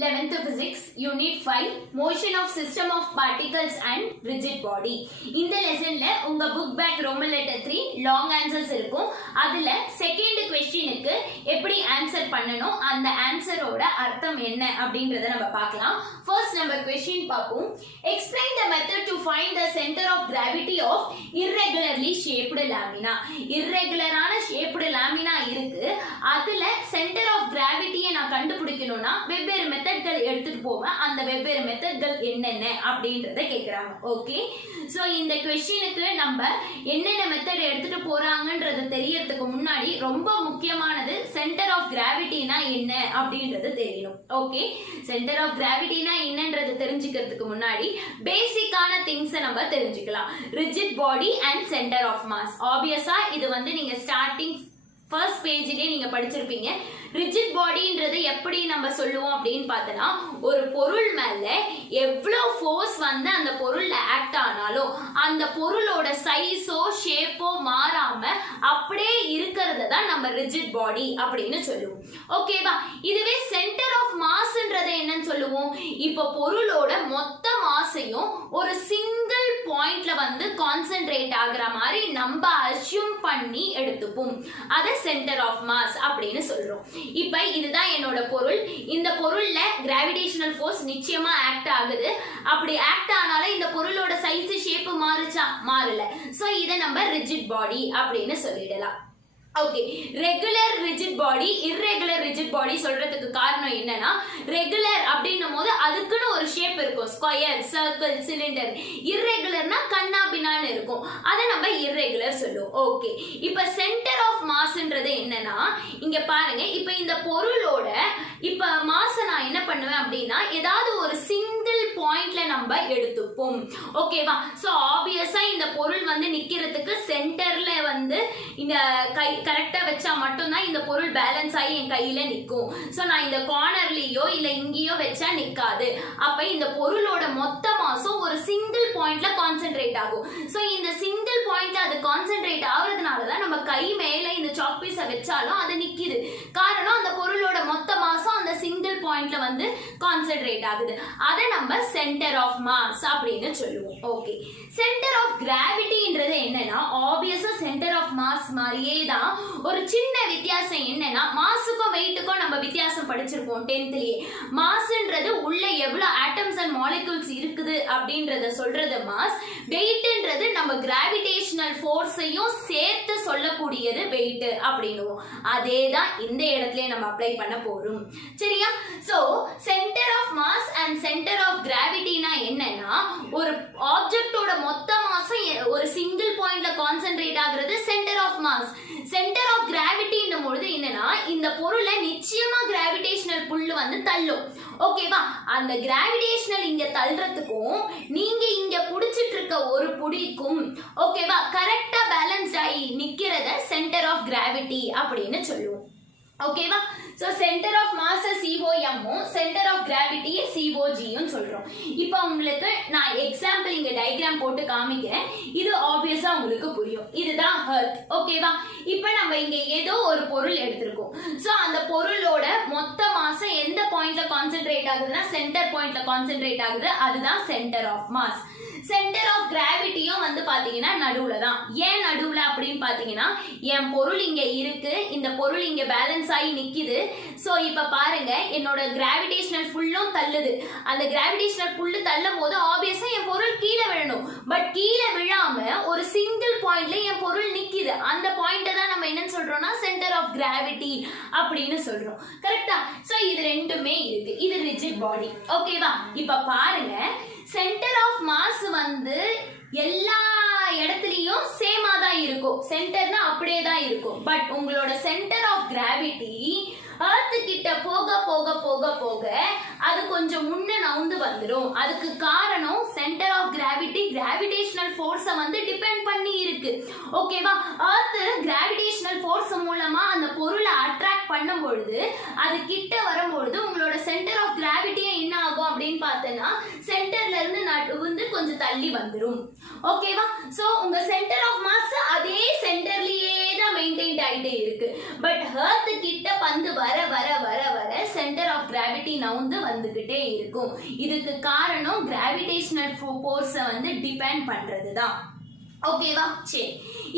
11th Physics, Unit 5, Motion of System of Particles and Rigid Body. இந்த லெசன்ல உங்க book back Roman letter 3 long answers இருக்கும். அதுல second क्वेश्चनக்கு எப்படி ஆன்சர் பண்ணனும், அந்த ஆன்சரோட அர்த்தம் என்ன அப்படிங்கறத நம்ம பார்க்கலாம். ஃபர்ஸ்ட் நம்பர் क्वेश्चन பாப்போம். Explain the method to find the center of gravity of irregularly shaped lamina. irregularஆன shaped lamina இருக்கு. அதுல center of gravity-யை நான் கண்டுபிடிக்கணும்னா வெவ்வேறு மெத்தட்கள் எடுத்துட்டு போவேன். அந்த வெவ்வேறு மெத்தட்கள் என்னென்ன அப்படின்றத கேக்குறாங்க. ஓகே, சோ இந்த क्वेश्चनக்கு நம்ம என்னென்ன மெத்தட் எடுத்துட்டு போறாங்கன்றது தெரியறதுக்கு முன்னாடி ரொம்ப முக்கியமானது சென்டர் ஆஃப் கிராவிட்டினா என்ன அப்படின்றது தெரியணும். ஓகே, சென்டர் ஆஃப் கிராவிட்டினா என்னன்றது தெரிஞ்சுக்கிறதுக்கு முன்னாடி பேசிக்கான திங்ஸ் நம்ம தெரிஞ்சுக்கலாம். Rigid body and centre of mass. ஆப்வியஸா இது நீங்க ஸ்டார்டிங் ஃபர்ஸ்ட் பேஜ்லயே நீங்க படிச்சிருப்பீங்க. ரிஜிட் பாடின்றது எப்படி நம்ம சொல்லுவோம் அப்படின்னு பார்த்தனா, ஒரு பொருள் மேல எவ்வளவு ஃபோர்ஸ் அந்த பொருள்ல ஆக்ட் ஆனாலும் அந்த பொருளோட சைஸோ ஷேப்போ மாறாம அப்படியே இருக்கிறத தான் நம்ம ரிஜிட் பாடி அப்படின்னு சொல்லுவோம். ஓகேவா? இதுவே சென்டர் ஆஃப் மாஸ்ன்றதை என்னன்னு சொல்லுவோம்? இப்ப பொருளோட மொத்த மாஸையும் ஒரு சிங்கிள் பாயிண்ட்ல கான்சென்ட்ரேட் ஆகுற மாதிரி நம்ம அஸ்யூம் பண்ணி எடுத்துப்போம். அத சென்டர் ஆஃப் மாஸ் அப்படின்னு சொல்றோம். இப்ப இதுதான் என்னோட பொருள். இந்த பொருள்ல கிராவிடேஷனல் ஃபோர்ஸ் நிச்சயமா ஆக்ட் ஆகுது. அப்படி ஆக்ட் ஆனாலும் இந்த பொருளோட சைஸ் ஷேப் மாறுச்சா? மாறல. சோ இத நம்ம ரிஜிட் பாடி அப்படின்னு சொல்லிடலாம். Okay, regular rigid body, irregular rigid body சொல்றதுக்கு காரணம் என்னன்னா, ரெகுலர் அப்படின்னும் போது அதுக்குன்னு ஒரு ஷேப் இருக்கும், ஸ்கொயர், சர்க்கிள், சிலிண்டர். இர்ரெகுலர்னா கண்ணா பின்னான்னு இருக்கும், அதை நம்ம இர்ரெகுலர் சொல்லுவோம். ஓகே, இப்ப சென்டர் ஆஃப் மாஸ்ன்றது என்னன்னா, இங்க பாருங்க, இப்ப இந்த பொருளோட இப்ப மாஸ் நான் என்ன பண்ணுவேன் அப்படின்னா, ஏதாவது ஒரு சிங்கிள் பாயிண்ட்ல நம்ம எடுத்துப்போம். ஓகேவா? சோ ஆப்வியஸா இந்த பொருள் நிக்கிறதுக்கு சென்டர்ல இந்த கை கரெக்டா வச்சா மட்டும்தான் இந்த பொருள் பேலன்ஸ் ஆகி என் கையில நிக்கும். சோ நான் இந்த கார்னர்லயோ இல்ல இங்கேயோ வச்சா நிக்காது. அப்ப இந்த பொருளோட மொத்த மாசும் ஒரு சிங்கிள் பாயிண்ட்ல கான்சென்ட்ரேட் ஆகும். சோ இந்த சிங்கிள் பாயிண்ட்ல அது கான்சென்ட்ரேட் ஆகுறதுனாலதான் நம்ம கை மேல இந்த சாக் பீஸ வச்சாலும் அது நிக்குது. காரணம் அந்த பொருளோட மொத்த மாசும் அந்த சிங்கிள் பாயிண்ட்ல கான்சென்ட்ரேட் ஆகுது. அதை நம்ம சென்டர் ஆஃப் மாஸ் அப்படின்னு சொல்லுவோம். ஓகே, சென்டர் ஆஃப் கிராவிட்டின்றது என்னன்னா, ஆப்வியஸா சென்டர் ஆஃப் மாஸ் மாதிரியே தான். ஒரு சின்ன வித்தியாசம் என்னன்னா, மாஸுக்கும் வெயிட்டுக்கும் நம்ம வித்தியாசம் படிச்சிருப்போம் 10th-லயே. மாஸ்ன்றது உள்ள எவ்வளவு ஆட்டம்ஸ் அண்ட் மாலிக்யூல்ஸ் இருக்குது அப்படின்றத சொல்றது மாஸ். வெயிட்ன்றது நம்ம கிராவிடேஷனல் ஃபோர்ஸையும் சேர்த்து சொல்லக்கூடியது வெயிட் அப்படின்னுவோம். அதே தான் இந்த இடத்துலயே நம்ம அப்ளை பண்ண போறோம். சரியா? So centre of mass and centre of கிராவிட்டினா என்னன்னா, ஒரு ஆப்ஜெக்டோட மொத்த மாஸும் ஒரு சிங்கிள் பாயிண்ட்ல கான்சென்ட்ரேட் ஆகுறது centre of mass. Centre of கிராவிட்டின்னும் பொழுது என்னன்னா, இந்த பொருளை நிச்சயமா கிராவிடேஷனல் புல் தள்ளும். ஓகேவா? அந்த கிராவிடேஷனல் இங்க தள்ளுறதுக்கும் நீங்க இங்க புடிச்சிட்டு இருக்க ஒரு புடிக்கும் ஓகேவா கரெக்டா பேலன்ஸ் ஆகி நிக்கிறத சென்டர் ஆஃப் கிராவிட்டி அப்படின்னு சொல்லுவோம். ஓகேவா? So centre of mass COM, centre of gravity COG சொல்றோம். இப்போ உங்களுக்கு நான் எக்ஸாம்பிள் இங்க டயகிராம் போட்டு காமிக்கிறேன். இது ஆப்வியஸா உங்களுக்கு புரியும். இதுதான் எர்த். ஓகேவா? இப்போ நம்ம இங்க ஏதோ ஒரு பொருள் எடுத்திருக்கோம். சோ அந்த பொருளோட மொத்த மாஸ் எந்த பாயிண்ட்ல கான்சென்ட்ரேட் ஆகுதுன்னா சென்டர் பாயிண்ட்ல கான்சென்ட்ரேட் ஆகுது. அதுதான் centre of mass. Centre of கிராவிட்டியும் பாத்தீங்கன்னா நடுவுல தான். ஏன் நடுவுல அப்படின்னு பாத்தீங்கன்னா, என் பொருள் இங்க இருக்கு, இந்த பொருள் இங்க பேலன்ஸ் ஆகி நிக்குது. சோ இப்ப பாருங்க, என்னோட கிராவிடேஷனல் ஃபுல்லும் தள்ளுது. அந்த கிராவிடேஷனல் ஃபுல்லு தள்ளும் போது ஆப்வியஸா என் பொருள் கீழே விழணும். பட் கீழே விழாம ஒரு சிங்கிள் பாயிண்ட்ல என் பொருள் நிக்குது. அந்த பாயிண்ட தான் நம்ம என்ன சொல்றோம்னா சென்டர் ஆஃப் கிராவிட்டி அப்படின்னு சொல்றோம். கரெக்டா? சோ இது ரெண்டுமே இருக்கு. இது ரிஜிட் பாடி. ஓகேவா? இப்ப பாருங்க, சென்டர் ஆஃப் மாஸ் எல்லா இடத்துலயும் சேமா தான் இருக்கும். சென்டர்னா அப்படியே தான் இருக்கும். பட் உங்களோட சென்டர் ஆஃப் கிராவிட்டி எர்த் கிட்ட போக போக போக போக அது கொஞ்சம் முன்ன நவுந்து வந்துடும். அதுக்கு காரணம் சென்டர் ஆஃப் கிராவிட்டி கிராவிடேஷனல் ஃபோர்ஸை டிபெண்ட் பண்ணி இருக்கு. ஓகேவா? எர்த் கிராவிடேஷனல் ஃபோர்ஸ் மூலமா அந்த பொருளை அட்ராக்ட் பண்ணும் பொழுது அது கிட்ட வரும்பொழுது உங்களோட சென்டர் ஆஃப் கிராவிட்டியே என்ன ஆகும் அப்படின்னு பார்த்தேன்னா சென்டர்ல இருந்து நடுவுந்து கொஞ்சம் தள்ளி வந்துரும். ஓகேவா? சோ உங்க சென்டர் ஆஃப் மாஸ் அதே சென்டர்லயே தான் மெயின்டைன் ஆயிட்டே இருக்கு. பட் எர்த் கிட்ட பந்து வர வர வர வர சென்டர் ஆஃப் கிராவிட்டி நவுந்து வந்துகிட்டே இருக்கும். இதுக்கு காரணம் கிராவிடேஷனல் ஃபோர்ஸ வந்து டிபெண்ட் பண்றதுதான். ஓகேவா? சரி,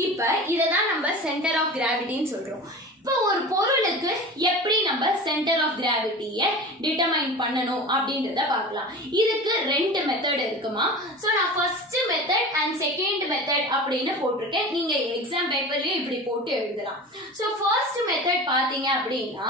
இப்ப இததான் நம்ம சென்டர் ஆஃப் கிராவிட்டின்னு சொல்றோம். இப்போ ஒரு பொருளுக்கு எப்படி நம்ம சென்டர் ஆஃப் கிராவிட்டியை டிட்டர்மைன் பண்ணணும் அப்படின்றத பார்க்கலாம். இதுக்கு ரெண்டு மெத்தட் இருக்குமா. ஸோ நான் first method and second method அப்படின்னு போட்டிருக்கேன். நீங்க எக்ஸாம் பேப்பர்லயும் இப்படி போட்டு எழுதலாம். ஸோ ஃபர்ஸ்ட் மெத்தட் பார்த்தீங்க அப்படின்னா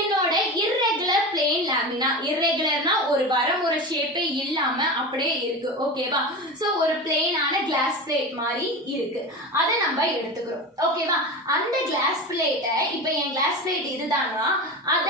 என்னோட இர்ரெகுலர் பிளேன் லேமினா, இர்ரெகுலர்னா ஒரு வரமுறை ஷேப்பே இல்லாம அப்படியே இருக்கு. ஓகேவா? ஸோ ஒரு பிளேனான கிளாஸ் பிளேட் மாதிரி இருக்கு. அதை நம்ம எடுத்துக்கிறோம். ஓகேவா? அந்த கிளாஸ் பிளேட்டை இப்ப என் கிளாஸ் பிளேட் இதுதானா, அத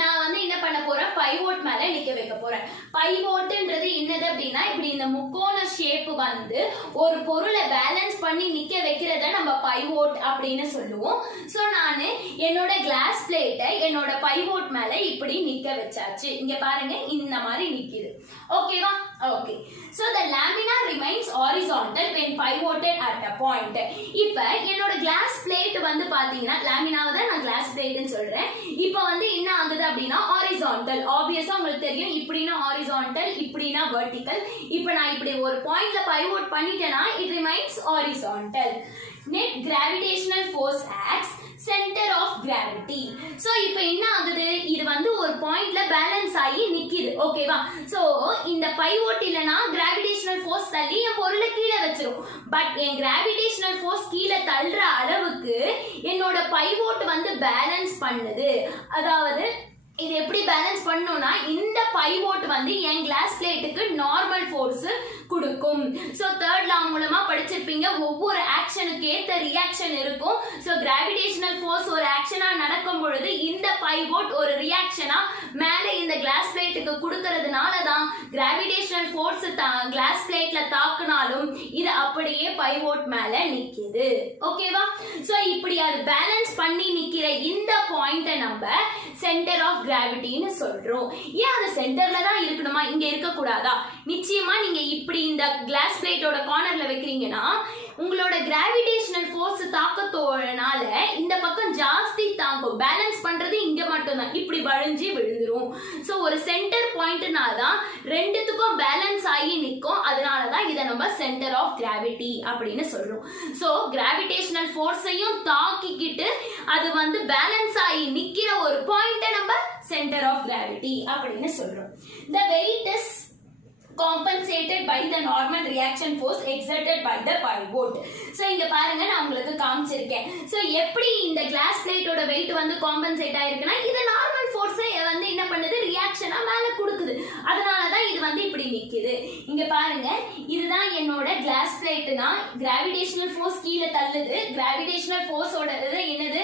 நான் வந்து என்ன பண்ண போறேன், பைவோட் மேல நிக்க வைக்க போறேன். பைவோட்ன்றது என்னது அப்படின்னா இப்படி இந்த முக்கோண ஷேப் வந்து ஒரு பொருளை பேலன்ஸ் பண்ணி நிக்க வைக்கிறத நம்ம பைவோட் அப்படின்னு சொல்லுவோம். சோ நானு என்னோட கிளாஸ் பிளேட்டை என்னோட பைவோட் மேல இப்படி நிக்க வச்சாச்சு. இங்க பாருங்க இந்த மாதிரி நிக்குது. ஓகேவா? Okay. So the lamina remains horizontal when pivoted at a point. இப்ப என்னோட கிளாஸ் பிளேட் வந்து பாத்தீங்கன்னா லாமினாவை தான் நான் கிளாஸ் பிளேட்னு சொல்றேன். இப்ப வந்து என்ன ஆகுது அப்படின்னா ஹாரிசான்டல். ஆப்வியஸா உங்களுக்கு தெரியும், இப்படினா ஹாரிசான்டல், இப்படினா வெர்டிகல். இப்ப நான் இப்படி ஒரு பாயிண்ட்ல பைவோட் பண்ணிட்டேனா it remains horizontal. Net gravitational force acts center of gravity. So இப்போ என்ன ஆகுது, இது வந்து ஒரு பாயிண்ட்ல பேலன்ஸ் ஆகி நிக்குது. ஓகேவா? சோ இந்த பைவோட் இல்லனா கிராவிடேஷனல் ஃபோர்ஸ் தள்ளி என் பொருளை கீழே வச்சிரும். பட் என் கிராவிடேஷனல் ஃபோர்ஸ் கீழே தள்ளுற அளவுக்கு என்னோட பைவோட் வந்து பேலன்ஸ் பண்ணுது. அதாவது இது எப்படி பேலன்ஸ் பண்ணனும்னா இந்த பைவோட் வந்து என் கிளாஸ் பிளேட்டுக்கு நார்மல் ஃபோர்ஸ் கொடுக்கும். சோ தேர்ட் லா மூலமா படிச்சிருப்பீங்க, ஒவ்வொரு ஆக்ஷனுக்கு ஏத்த ரியாக்ஷன் இருக்கும். சோ கிராவிடேஷனல் ஃபோர்ஸ் ஒரு ஆக்ஷனா நடக்கும் பொழுது இந்த பைவோட் ஒரு ரியாக்ஷனா மேலே இந்த கிளாஸ் பிளேட்டுக்கு கொடுக்கிறதுனால தான் கிராவிடேஷனல் ஃபோர்ஸ் கிளாஸ் பிளேட்ல தாக்குனாலும் இது அப்படியே பைவோட் மேல நிக்குது. ஓகேவா? சோ இப்படி அது பேலன்ஸ் பண்ணி நிக்கிற இந்த பாயிண்ட நம்ம சென்டர் ஆஃப் கிராவிட்டின்னு சொல்றோம். ஏன் அது சென்டர்ல தான் இருக்கணுமா, இங்க இருக்க கூடாதா? நிச்சயமா நீங்க இப்படி இந்த கிளாஸ் பிளேட்டோட கார்னர்ல வைக்கிறீங்கன்னா உங்களோட கிராவிடேஷனல் ஃபோர்ஸ் தாக்கத்தோடனால இந்த பக்கம் ஜாஸ்தி தாக்கும். பேலன்ஸ் பண்றது இங்க மட்டும் தான், இப்படி வளைஞ்சு விழுந்துரும். சோ ஒரு சென்டர் பாயிண்ட்னால தான் ரெண்டுத்துக்கும் பேலன்ஸ் ஆகி நிக்கும். அதனால தான் இத நம்ம சென்டர் ஆஃப் கிராவிட்டி அப்படின்னு சொல்றோம். சோ கிராவிடேஷனல் ஃபோர்ஸையும் தாக்கிக்கிட்டு அது வந்து பேலன்ஸ் ஆகி நிக்கிற ஒரு பாயிண்ட நம்ம சென்டர் ஆஃப் கிராவிட்டி அப்படின்னு சொல்றோம். The weight is compensated by the normal reaction force exerted by the pivot. So இங்க பாருங்க நான் உங்களுக்கு காமிச்சிருக்கேன். சோ எப்படி இந்த கிளாஸ் பிளேட்டோட weight வந்து காம்பன்சேட் ஆயிருக்குன்னா இது நார்மல் ஃபோர்ஸை வந்து என்ன பண்ணுது, ரியாக்ஷனா மேல கொடுக்குது. அதனால தான் இது வந்து இப்படி நிக்குது. இங்க பாருங்க, இதுதான் என்னோட கிளாஸ் பிளேட்னா கிராவிடேஷனல் ஃபோர்ஸ் கீழே தள்ளுது. கிராவிடேஷனல் ஃபோர்ஸோட என்னது,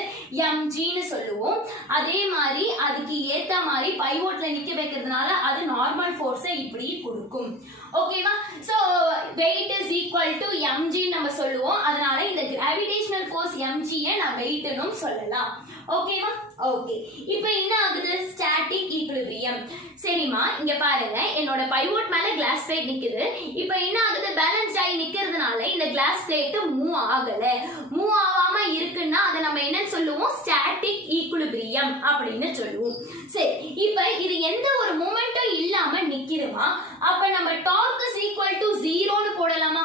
mg ன்னு சொல்லுவோம். அதே மாதிரி அதுக்கு ஏத்த மாதிரி பைவோட்ல நிக்க வைக்கிறதுனால அது நார்மல் ஃபோர்ஸை இப்படி கொடுக்கும். ஓகேவா? So weight is equal to mg நம்ம சொல்லுவோம். அதனால இந்த கிராவிடேஷனல் ஃபோர்ஸ் mg நான் வெயிட்னு சொல்லலாம். ஓகேவா? ஓகே. இப்போ என்ன ஆகுது, ஸ்டாட்டிக் ஈக்விலிபிரியம். சரிமா, இங்க பாருங்க என்னோட பைவோட் மேல கிளாஸ் பிளேட் நிக்குது. இப்போ என்ன ஆகுது, பேலன்ஸ் ஆகி நிக்கிறதுனால இந்த கிளாஸ் பிளேட் மூவ் ஆகல. மூவ் ஆகாம இருக்குன்னா அதை நம்ம என்ன சொல்லுவோம், ஸ்டாட்டிக் ஈக்விலிபிரியம் அப்படின்னு சொல்லுவோம். சரி, இப்போ இது எந்த ஒரு மூமெண்ட்டும் இல்லாம நிக்குதுமா, அப்ப நம்ம டார்க் இஸ் ஈக்குவல் டு 0ன்னு போடலாமா?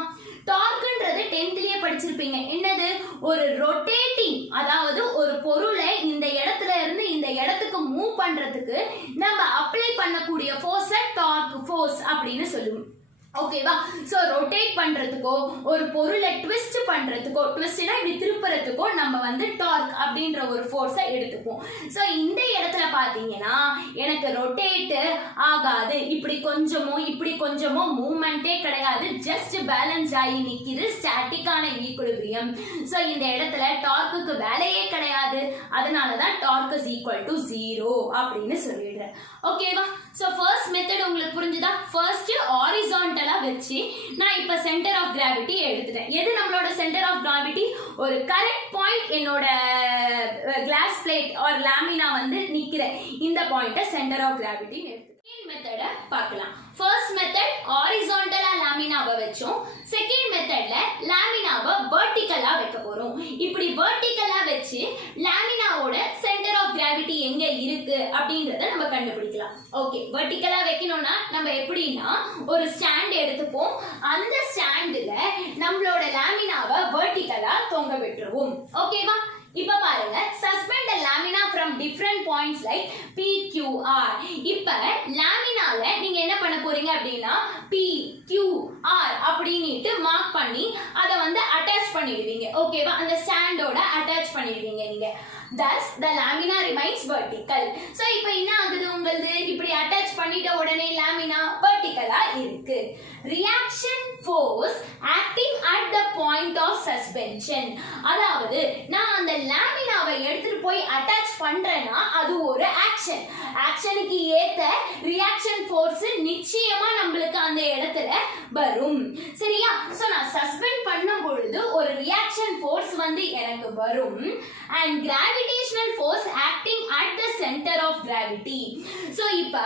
டார்க்ன்றது 10thலயே படிச்சிருப்பீங்க. என்னது, ஒரு ரொட்டேட்டிங், அதாவது ஒரு பொருளை இந்த இடத்துல இருந்து இந்த இடத்துக்கு மூவ் பண்றதுக்கு நம்ம அப்ளை பண்ணக்கூடிய ஃபோர்ஸை டார்க் ஃபோர்ஸ் அப்படின்னு சொல்லுவோம். ஓகேவா? சோ ரொட்டேட் பண்றதுக்கோ ஒரு பொருளை ட்விஸ்ட் பண்றதுக்கோ, ட்விஸ்ட்னா இப்படி திருப்புறதுக்கோ நம்ம வந்து டார்க் அப்படின்ற ஒரு ஃபோர்ஸை எடுத்துப்போம். சோ இந்த இடத்துல பாத்தீங்கன்னா எனக்கு ரொட்டேட் ஆகாது, இப்படி கொஞ்சமோ மூவ்மெண்டே கிடையாது, ஜஸ்ட் பேலன்ஸ் ஆகி நிக்குது, ஸ்டாட்டிக்கான ஈக்விலிபிரியம். சோ இந்த இடத்துல டார்க்குக்கு வேலையே கிடையாது. அதனாலதான் டார்க் இஸ் ஈக்குவல் டு 0 அப்படின்னு சொல்லிடுறேன். ஓகேவா? சோ ஃபர்ஸ்ட் மெத்தட் உங்களுக்கு புரிஞ்சுதா? ஃபர்ஸ்ட் ஹாரிசான்டல் வச்சு நான் இப்ப சென்டர் ஆஃப் கிராவிட்டி எடுத்துட்டேன். எது நம்மளோட சென்டர் ஆஃப் கிராவிட்டி, ஒரு கரெக்ட் பாயிண்ட் என்னோட கிளாஸ் பிளேட் ஆர் லாமினா வந்து நிக்கிற இந்த பாயிண்ட சென்டர் ஆஃப் கிராவிட்டி மெத்தட பார்க்கலாம். ஃபர்ஸ்ட் மெத்தட் ஹாரிசான்டலா லாமினாவை வச்சோம். செகண்ட் மெத்தட்ல லாமினாவை வெர்டிகலா வைக்க போறோம். இப்படி வெர்டிகலா வச்சு லாமினாவோட சென்டர் ஆஃப் கிராவிட்டி எங்க இருக்கு அப்படின்றத நம்ம கண்டுபிடிக்கலாம். ஓகே, வெர்டிகலா வைக்கணும்னா நம்ம எப்படின்னா ஒரு ஸ்டாண்ட் எடுத்துப்போம். அந்த ஸ்டாண்டுல நம்மளோட லாமினாவை வெர்டிகலா தொங்க விட்டுருவோம். ஓகேவா? இப்ப பாருங்க, suspend the lamina from different points like P, Q, R. இப்ப லாமினால நீங்க என்ன பண்ண போறீங்க அப்படின்னா P, Q, R அப்படினிட்டு மார்க் பண்ணி அத வந்து அட்டாச் பண்ணிடுவீங்க. ஓகேவா? அந்த ஸ்டாண்டோட அட்டாச் பண்ணிடுவீங்க நீங்க. Thus the lamina remains vertical. So இப்போ என்ன ஆகுது உங்களுக்கு? இப்படி அட்டாச் பண்ணிட்ட உடனே லாமினா வெர்டிகலா இருக்கு. Reaction force acting at the point of suspension. அதாவது நான் அந்த லாமினாவை எடுத்துட்டு போய் அட்டாச் பண்றேன்னா அது ஒரு ஆக்ஷன். ஆக்ஷனுக்கு ஏத்த ரியாக்ஷன் ஃபோர்ஸ் நிச்சயமா நம்மளுக்கு அந்த இடத்துல வரும். சரியா? சோ நான் சஸ்பெண்ட் பண்ணும் பொழுது ஒரு ரியாக்ஷன் ஃபோர்ஸ் வந்து எனக்கு வரும். and gravitational force acting at the center of gravity. So இப்ப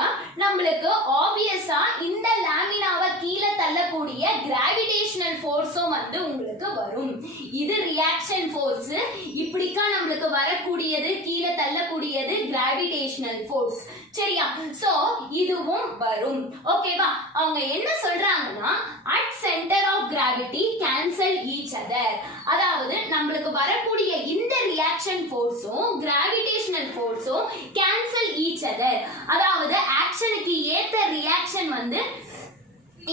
நம்மளுக்கு ஆப்வியஸா இந்த லாமினாவை கீழே தள்ளக்கூடிய gravitational forceம் வந்து உங்களுக்கு வரும். இது ரியாக்ஷன் ஃபோர்ஸ். இப்படிக்கா நம்மளுக்கு வரக்கூடியது கீழே தள்ளக்கூடியது gravitational force. சரியா? சோ இதுவும் வரும். ஓகேவா? அவங்க என்ன சொல்றாங்கன்னா at center of gravity cancel each other. அதாவது நம்மளுக்கு வரக்கூடிய இந்த ரியாக்ஷன் ஃபோர்ஸும் கிராவிடேஷனல் ஃபோர்ஸும் கேன்சல் ஈச் அதர். அதாவது ஆக்ஷனுக்கு ஏத்த ரியாக்ஷன் வந்து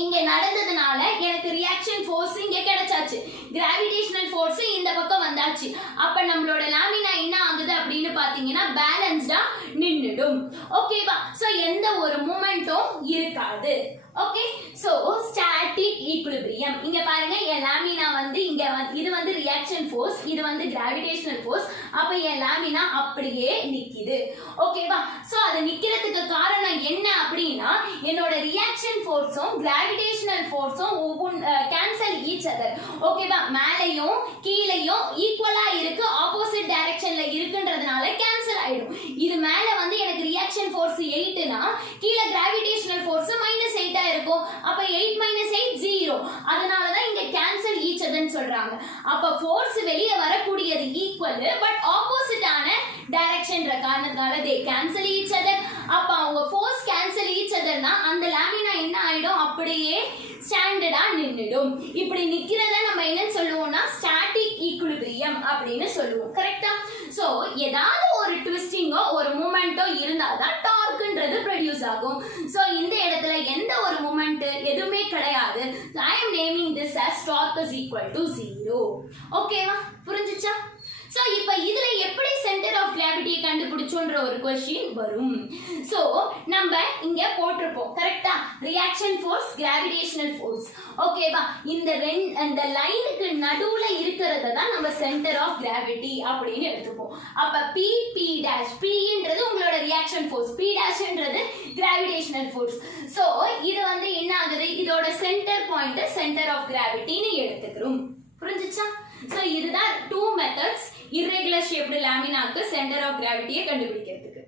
இங்க நடந்ததுனால எனக்கு ரியாக்ஷன் ஃபோர்ஸ் இங்க கிடைச்சாச்சு, கிராவிடேஷனல் ஃபோர்ஸ் இந்த பக்கம் வந்தாச்சு. அப்ப நம்மளோட லாமினா என்ன ஆகுது அப்படின்னு பாத்தீங்கன்னா பேலன்ஸ்டா நின்னுடும். ஓகேவா? சோ எந்த ஒரு மூமெண்ட்டும் இருக்காது. Okay, so static equilibrium. இங்க பாருங்க, என் லாமினா வந்து இங்க இது வந்து ரியாக்ஷன் ஃபோர்ஸ், இது வந்து கிராவிடேஷனல் ஃபோர்ஸ். அப்ப என் லாமினா அப்படியே நிக்குது. ஓகேவா? சோ அது நிக்கிறதுக்கு காரணம் என்ன அப்படின்னா என்னோட ரியாக்ஷன் ஃபோர்ஸும் கிராவிடேஷனல் ஃபோர்ஸும் கேன்சல் ஈச் அதர். ஓகேவா? மேலையும் கீழையும் ஈக்குவலா இருக்கு, ஆப்போசிட் டைரக்ஷன்ல இருக்குன்றதுனால கேன்சல் ஆயிடும். இது மேல வந்து எனக்கு ரியாக்ஷன் ஃபோர்ஸ் 8னா கீழே கிராவிடேஷனல் ஃபோர்ஸ் -8 இருக்கும். அப்ப 8 - 8 0. அதனால தான் இங்க கேன்சல் ஈச் அதர்னு சொல்றாங்க. அப்ப ஃபோர்ஸ் வெளிய வரக்கூடியது ஈக்குவல் பட் ஆப்போசிட்டான டைரக்ஷன்ற காரணத்தால they cancel each other. அப்ப அவங்க ஃபோர்ஸ் கேன்சல் ஈச் அதர்னா அந்த லாமினா என்ன ஆயிடும்? அப்படியே ஸ்டாண்டர்டா நின்னுடும். இப்படி நிக்கிறத நம்ம என்ன சொல்லுவோம்னா ஸ்டாட்டிக் ஈக்குலிபிரியம் அப்படின்னு சொல்லுவோம். கரெக்ட்டா? சோ ஏதாவது ஒரு ட்விஸ்டிங்கோ ஒரு மூமெண்டோ இருந்தாதான் டார்க்ன்றது ப்ரொடியூஸ் ஆகும். சோ இந்த இடத்துல எந்த ஒரு மூமெண்ட் எதுவுமே கிடையாது. I am naming this as torque is equal to 0. ஓகேவா? புரிஞ்சுச்சா? சோ இப்போ இதுல எப்படி சென்டர் ஆஃப் கிராவிட்டியை கண்டுபிடிச்சோன்ற ஒரு क्वेश्चन வரும். சோ நம்ம இங்க போட்டுறோம். கரெக்ட்டா? Reaction force, gravitational force. ஓகேவா? இந்த லைனுக்கு நடுவுல இருக்குறத தான் நம்ம சென்டர் ஆஃப் கிராவிட்டி அப்படினு எடுத்துப்போம். அப்ப P P' Pன்றது உங்களோட reaction force, P' gravitational force. So இது வந்து என்ன ஆகுது? இதோட சென்டர் பாயிண்ட் சென்டர் ஆஃப் கிராவிட்டின்னு எடுத்துக்கிறோம். புரிஞ்சுச்சா? சோ இதுதான் 2 மெத்தட்ஸ் irregular shaped லாமினாக்கு சென்டர் ஆஃப் கிராவிட்டியை கண்டுபிடிக்கிறதுக்கு.